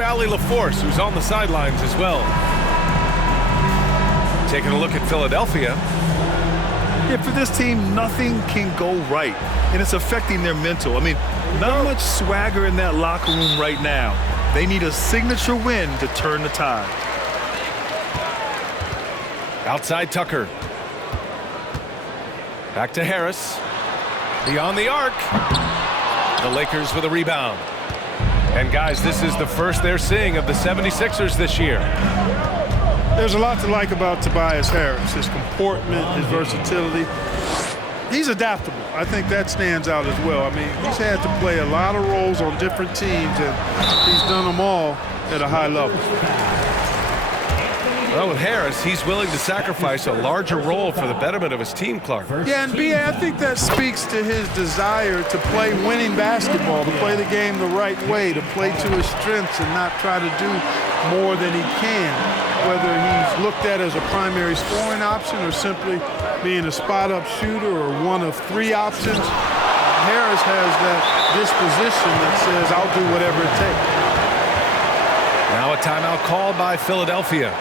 Allie LaForce, who's on the sidelines as well. Taking a look at Philadelphia. Yeah, for this team, nothing can go right, and it's affecting their mental. I mean, not much swagger in that locker room right now. They need a signature win to turn the tide. Outside Tucker. Back to Harris. Beyond the arc. The Lakers with a rebound. And guys, this is the first they're seeing of the 76ers this year. There's a lot to like about Tobias Harris, his comportment, his versatility. He's adaptable. I think that stands out as well. I mean, he's had to play a lot of roles on different teams, and he's done them all at a high level. Well, with Harris, he's willing to sacrifice a larger role for the betterment of his team, Clark. Yeah, and B.A., I think that speaks to his desire to play winning basketball, to play the game the right way, to play to his strengths and not try to do more than he can, whether he's looked at as a primary scoring option or simply being a spot-up shooter or one of three options. Harris has that disposition that says, I'll do whatever it takes. Now a timeout called by Philadelphia.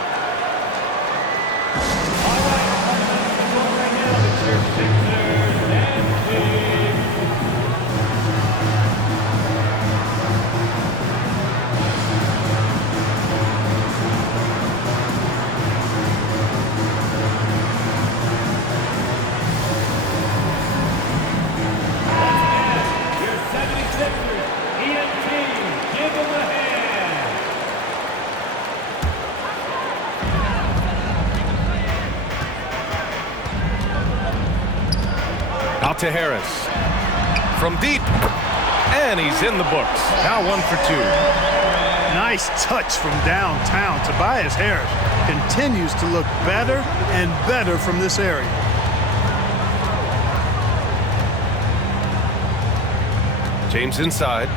Out to Harris. From deep. And he's in the books. Now 1 for 2. Nice touch from downtown. Tobias Harris continues to look better and better from this area. James inside.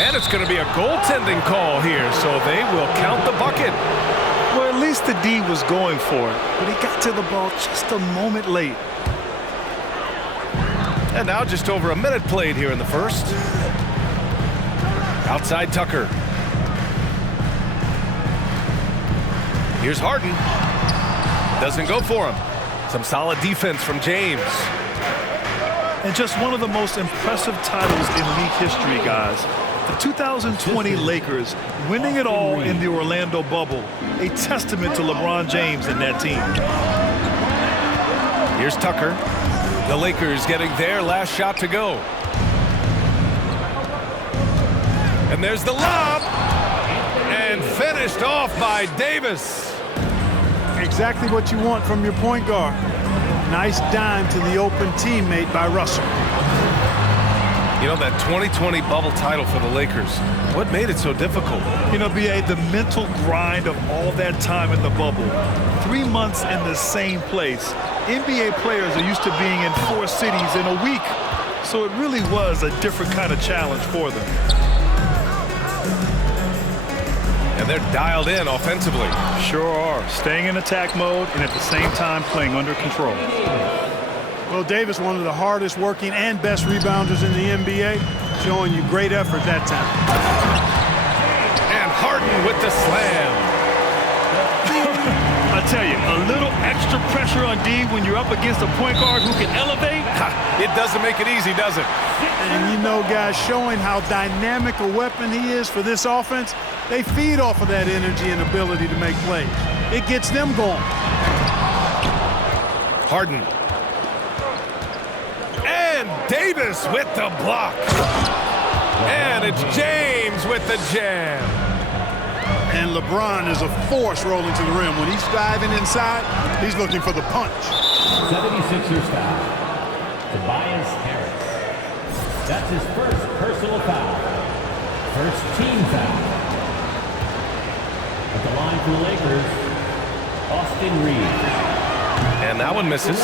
And it's going to be a goaltending call here, so they will count the bucket. Well, at least the D was going for it, but he got to the ball just a moment late. And now just over a minute played here in the first. Outside Tucker. Here's Harden. Doesn't go for him. Some solid defense from James. And just one of the most impressive titles in league history, guys. The 2020 Lakers winning it all in the Orlando bubble. A testament to LeBron James and that team. Here's Tucker. The Lakers getting their last shot to go. And there's the lob. And finished off by Davis. Exactly what you want from your point guard. Nice dime to the open teammate by Russell. You know, that 2020 bubble title for the Lakers, what made it so difficult? You know, B.A., the mental grind of all that time in the bubble. 3 months in the same place. NBA players are used to being in 4 cities in a week. So it really was a different kind of challenge for them. And they're dialed in offensively. Sure are. Staying in attack mode and at the same time playing under control. Well, Davis, one of the hardest working and best rebounders in the NBA, showing you great effort that time. And Harden with the slam. I tell you, a little extra pressure on D when you're up against a point guard who can elevate. It doesn't make it easy, does it? And you know, guys, showing how dynamic a weapon he is for this offense, they feed off of that energy and ability to make plays. It gets them going. Harden. And Davis with the block. And it's James with the jam. And LeBron is a force rolling to the rim. When he's diving inside, he's looking for the punch. 76ers foul. Tobias Harris. That's his first personal foul. First team foul. At the line for the Lakers, Austin Reeves. And that one misses.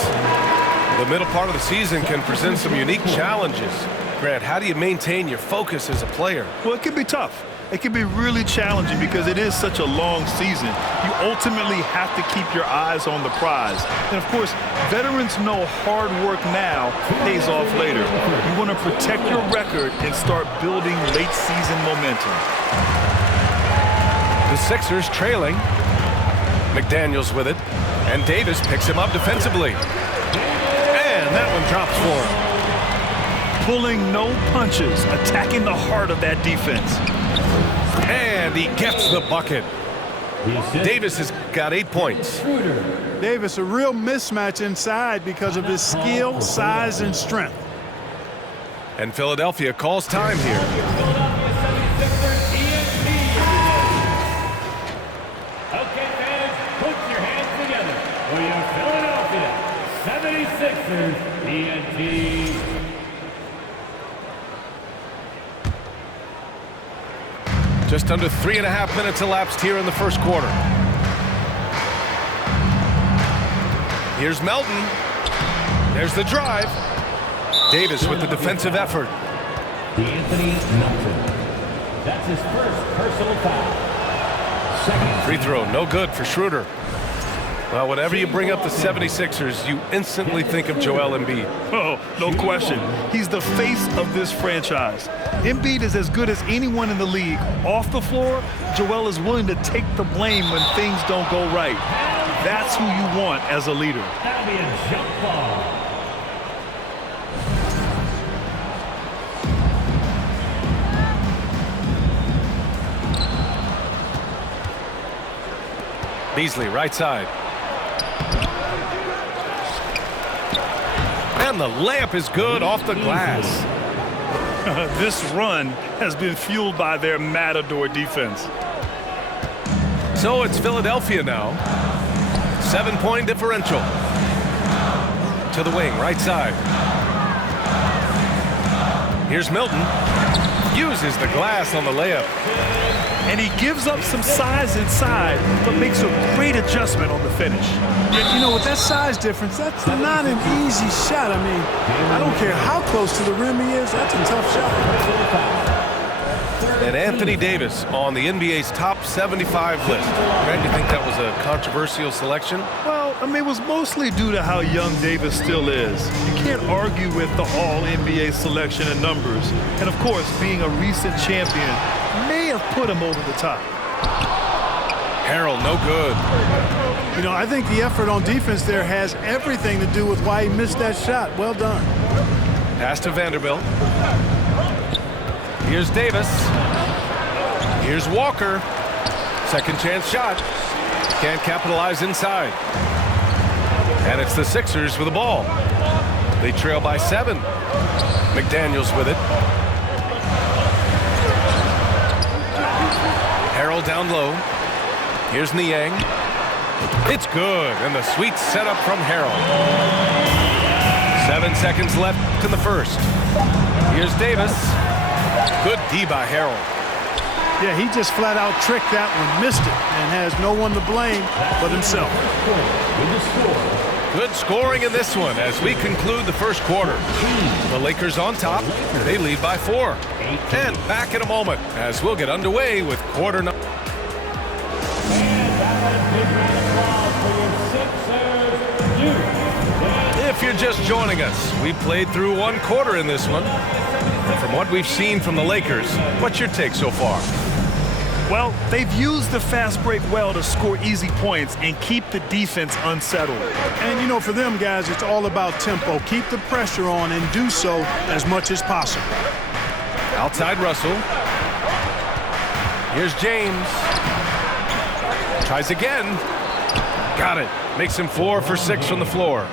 The middle part of the season can present some unique challenges. Grant, how do you maintain your focus as a player? Well, it can be tough. It can be really challenging because it is such a long season. You ultimately have to keep your eyes on the prize. And, of course, veterans know hard work now pays off later. You want to protect your record and start building late-season momentum. The Sixers trailing. McDaniels with it. And Davis picks him up defensively. And that one drops for him. Pulling no punches, attacking the heart of that defense. And he gets the bucket. Davis has got 8 points. Davis, a real mismatch inside because of his skill, size, and strength. And Philadelphia calls time here. Okay, fans, put your hands together for your Philadelphia 76ers TNT. Just under 3.5 minutes elapsed here in the first quarter. Here's Melton. There's the drive. Davis with the defensive effort. Anthony Melton. That's his first personal foul. Second Free throw, no good for Schroeder. Well, whenever you bring up the 76ers, you instantly think of Joel Embiid. Oh, no question. He's the face of this franchise. Embiid is as good as anyone in the league. Off the floor, Joel is willing to take the blame when things don't go right. That's who you want as a leader. That'll be a jump ball. Beasley, right side. And the layup is good off the glass. This run has been fueled by their Matador defense. So it's Philadelphia now. 7-point differential. To the wing, right side. Here's Milton. Uses the glass on the layup. And he gives up some size inside, but makes a great adjustment on the finish. You know, with that size difference, that's not an easy shot. I mean, I don't care how close to the rim he is, that's a tough shot. And Anthony Davis on the NBA's top 75 list. Brad, do you think that was a controversial selection? Well, I mean, it was mostly due to how young Davis still is. You can't argue with the All-NBA selection and numbers. And, of course, being a recent champion may have put him over the top. Harrell, no good. You know, I think the effort on defense there has everything to do with why he missed that shot. Well done. Pass to Vanderbilt. Here's Davis. Here's Walker. Second chance shot. Can't capitalize inside. And it's the Sixers with the ball. They trail by 7. McDaniels with it. Harrell down low. Here's Niang. It's good. And the sweet setup from Harrell. 7 seconds left in the first. Here's Davis. Good D by Harrell. Yeah, he just flat out tricked that one, missed it, and has no one to blame but himself. Good scoring in this one as we conclude the first quarter. The Lakers on top. They lead by 4. And back in a moment as we'll get underway with quarter number. If you're just joining us, we played through 1 quarter in this one. From what we've seen from the Lakers, what's your take so far? Well, they've used the fast break well to score easy points and keep the defense unsettled. And, you know, for them guys, it's all about tempo. Keep the pressure on and do so as much as possible. Outside Russell. Here's James. Tries again. Got it. Makes him 4 for 6 from the floor.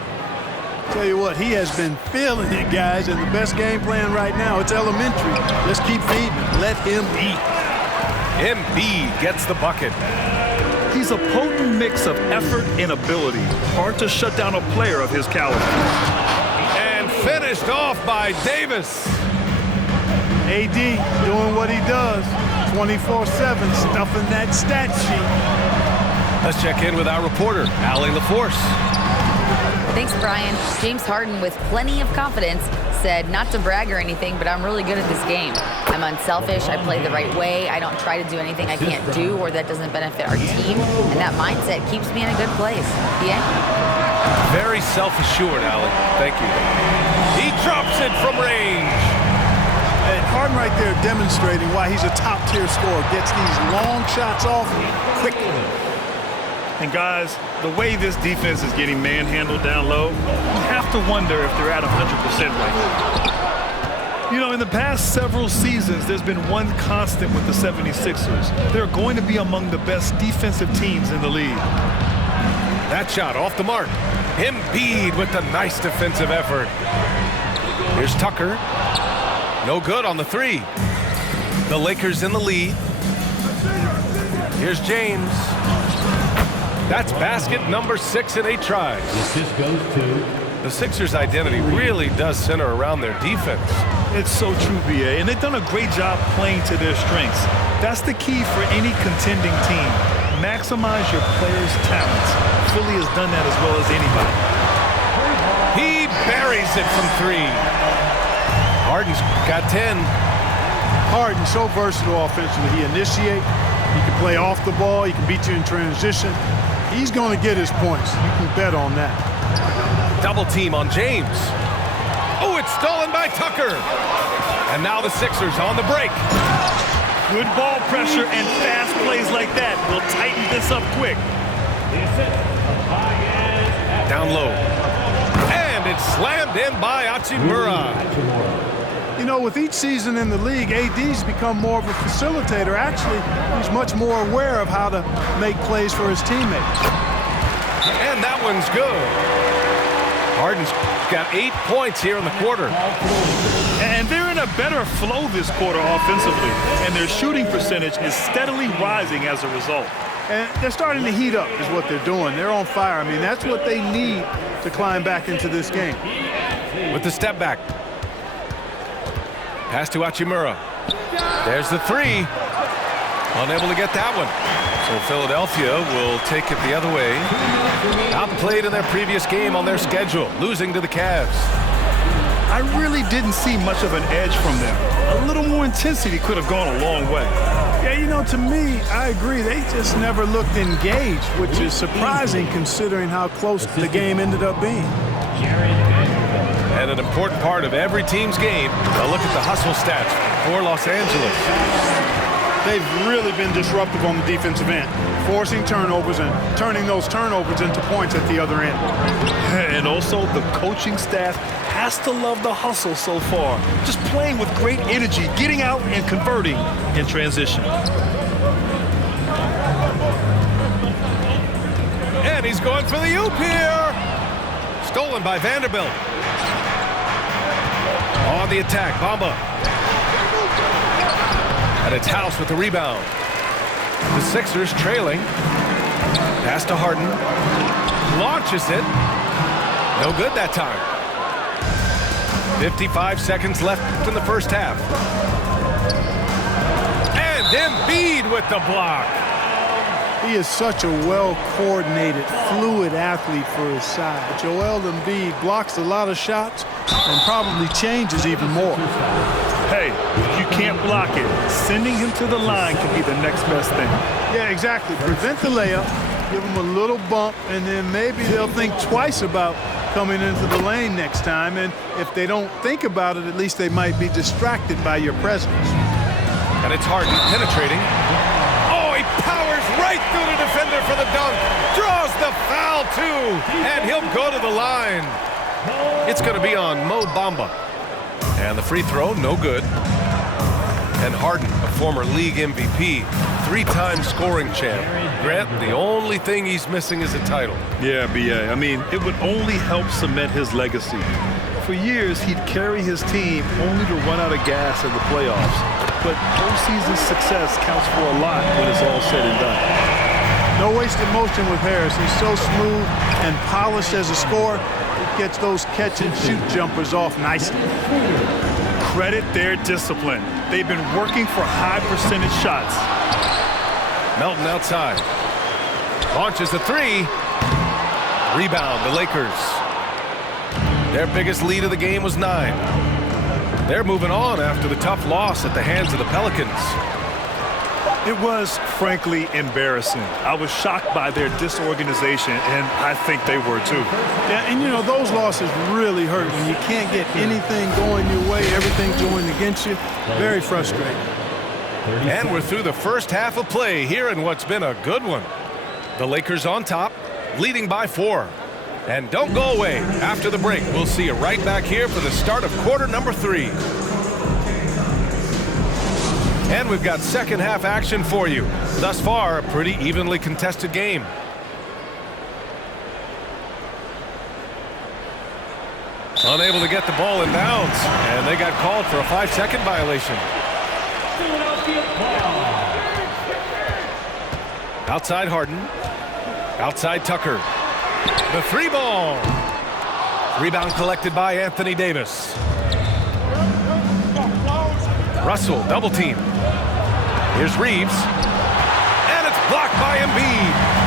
Tell you what, he has been feeling it, guys, and the best game plan right now, it's elementary. Let's keep feeding him. Let him eat. Embiid gets the bucket. He's a potent mix of effort and ability. Hard to shut down a player of his caliber. And finished off by Davis. AD doing what he does, 24/7, stuffing that stat sheet. Let's check in with our reporter, Allie LaForce. Thanks, Brian. James Harden, with plenty of confidence, said not to brag or anything, but I'm really good at this game. I'm unselfish. I play the right way. I don't try to do anything I can't do or that doesn't benefit our team. And that mindset keeps me in a good place. Yeah? Very self-assured, Allie. Thank you. He drops it from range. And Harden right there demonstrating why he's a top-tier scorer. Gets these long shots off quickly. And guys, the way this defense is getting manhandled down low, you have to wonder if they're at 100% right now. You know, in the past several seasons, there's been one constant with the 76ers. They're going to be among the best defensive teams in the league. That shot off the mark. Embiid with the nice defensive effort. Here's Tucker. No good on the three. The Lakers in the lead. Here's James. That's basket number 6 in 8 tries. This goes to The Sixers' identity really does center around their defense. It's so true, B.A., and they've done a great job playing to their strengths. That's the key for any contending team. Maximize your players' talents. Philly has done that as well as anybody. He buries it from 3. Harden's got 10. Harden so versatile offensively. He initiates. He can play off the ball. He can beat you in transition. He's going to get his points. You can bet on that. Double team on James. Oh, it's stolen by Tucker. And now the Sixers on the break. Good ball pressure and fast plays like that will tighten this up quick. Down low. And it's slammed in by Hachimura. You know, with each season in the league, AD's become more of a facilitator. Actually, he's much more aware of how to make plays for his teammates. And that one's good. Harden's got 8 points here in the quarter. And they're in a better flow this quarter offensively, and their shooting percentage is steadily rising as a result. And they're starting to heat up is what they're doing. They're on fire. I mean, that's what they need to climb back into this game. With the step back. Pass to Hachimura. There's the 3. Unable to get that one. So Philadelphia will take it the other way. Outplayed in their previous game on their schedule, losing to the Cavs. I really didn't see much of an edge from them. A little more intensity could have gone a long way. Yeah, you know, to me, I agree. They just never looked engaged, which is surprising considering how close the game ended up being. And an important part of every team's game, a look at the hustle stats for Los Angeles. They've really been disruptive on the defensive end, forcing turnovers and turning those turnovers into points at the other end. And also, the coaching staff has to love the hustle so far. Just playing with great energy, getting out and converting in transition. And he's going for the oop here. Stolen by Vanderbilt. On the attack, Bamba. And it's House with the rebound. The Sixers trailing. Pass to Harden. Launches it. No good that time. 55 seconds left in the first half. And Embiid with the block. He is such a well-coordinated, fluid athlete for his side. Joel Embiid blocks a lot of shots and probably changes even more. Hey, if you can't block it, sending him to the line can be the next best thing. Yeah, exactly. Prevent the layup, give him a little bump, and then maybe they'll think twice about coming into the lane next time. And if they don't think about it, at least they might be distracted by your presence. And it's Harden penetrating. Oh, he powers right through the defender for the dunk. Draws the foul, too. And he'll go to the line. It's going to be on Mo Bamba. And the free throw, no good. And Harden, a former league MVP, 3-time scoring champ. Grant, the only thing he's missing is a title. Yeah, B.A. I mean, it would only help cement his legacy. For years, he'd carry his team only to run out of gas in the playoffs. But postseason success counts for a lot when it's all said and done. No wasted motion with Harris. He's so smooth and polished as a scorer. He gets those catch-and-shoot jumpers off nicely. Credit their discipline. They've been working for high-percentage shots. Melton outside. Launches the 3. Rebound, the Lakers. Their biggest lead of the game was 9. They're moving on after the tough loss at the hands of the Pelicans. It was, frankly, embarrassing. I was shocked by their disorganization, and I think they were too. Yeah, and you know, those losses really hurt when you can't get anything going your way, everything's going against you. Very frustrating. And we're through the first half of play here in what's been a good one. The Lakers on top, leading by 4. And don't go away. After the break, we'll see you right back here for the start of quarter number 3. And we've got second half action for you. Thus far, a pretty evenly contested game. Unable to get the ball in bounds, and they got called for a 5-second violation. Outside Harden. Outside Tucker. The 3-ball. Rebound collected by Anthony Davis. Russell, double team. Here's Reeves. And it's blocked by Embiid.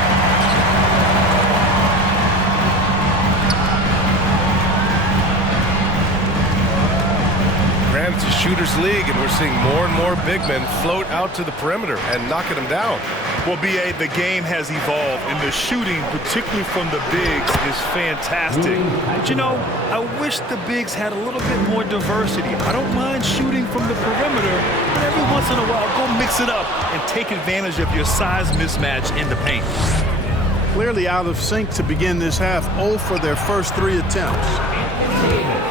It's a shooter's league, and we're seeing more and more big men float out to the perimeter and knocking them down. Well, B.A., the game has evolved, and the shooting, particularly from the bigs, is fantastic. But, you know, I wish the bigs had a little bit more diversity. I don't mind shooting from the perimeter, but every once in a while, go mix it up and take advantage of your size mismatch in the paint. Clearly out of sync to begin this half. 0 for their first 3 attempts.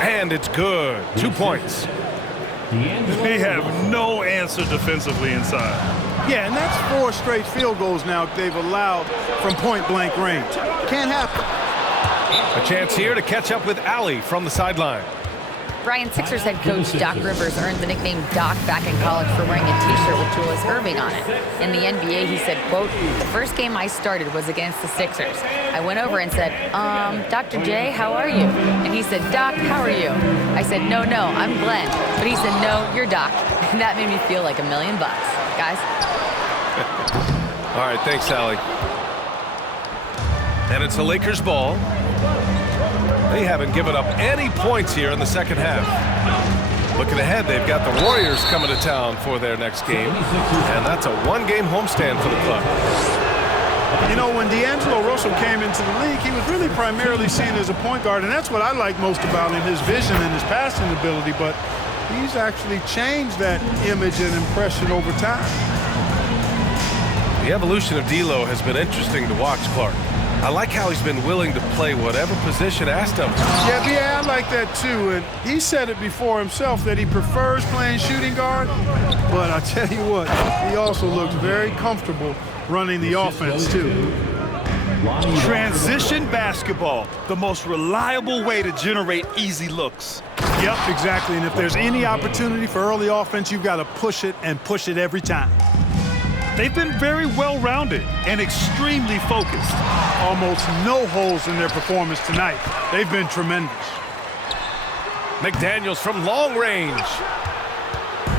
And it's good. 2 points. They have no answer defensively inside. Yeah, and that's 4 straight field goals now they've allowed from point-blank range. Can't happen. A chance here to catch up with Allie from the sideline. Brian, Sixers head coach Doc Rivers earned the nickname Doc back in college for wearing a T-shirt with Julius Erving on it. In the NBA, he said, quote, "The first game I started was against the Sixers. I went over and said, Dr. J, how are you?" And he said, "Doc, how are you?" I said, no, I'm Glenn." But he said, "No, you're Doc." And that made me feel like $1 million. Guys. All right, thanks, Allie. And it's the Lakers ball. They haven't given up any points here in the second half. Looking ahead, they've got the Warriors coming to town for their next game. And that's a 1-game homestand for the club. You know, when D'Angelo Russell came into the league, he was really primarily seen as a point guard, and that's what I like most about him, his vision and his passing ability, but he's actually changed that image and impression over time. The evolution of D'Lo has been interesting to watch, Clark. I like how he's been willing to play whatever position asked him. Yeah, I like that too. And he said it before himself that he prefers playing shooting guard. But I tell you what, he also looks very comfortable running the offense too. Transition basketball, the most reliable way to generate easy looks. Yep, exactly. And if there's any opportunity for early offense, you've got to push it and push it every time. They've been very well-rounded and extremely focused. Almost no holes in their performance tonight. They've been tremendous. McDaniels from long range.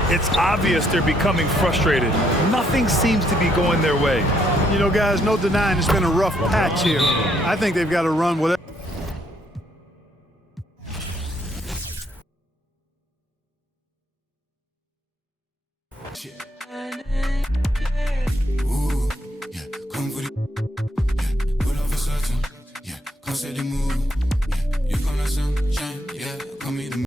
It's obvious they're becoming frustrated. Nothing seems to be going their way. You know, guys, no denying it's been a rough patch here. I think they've got to run whatever.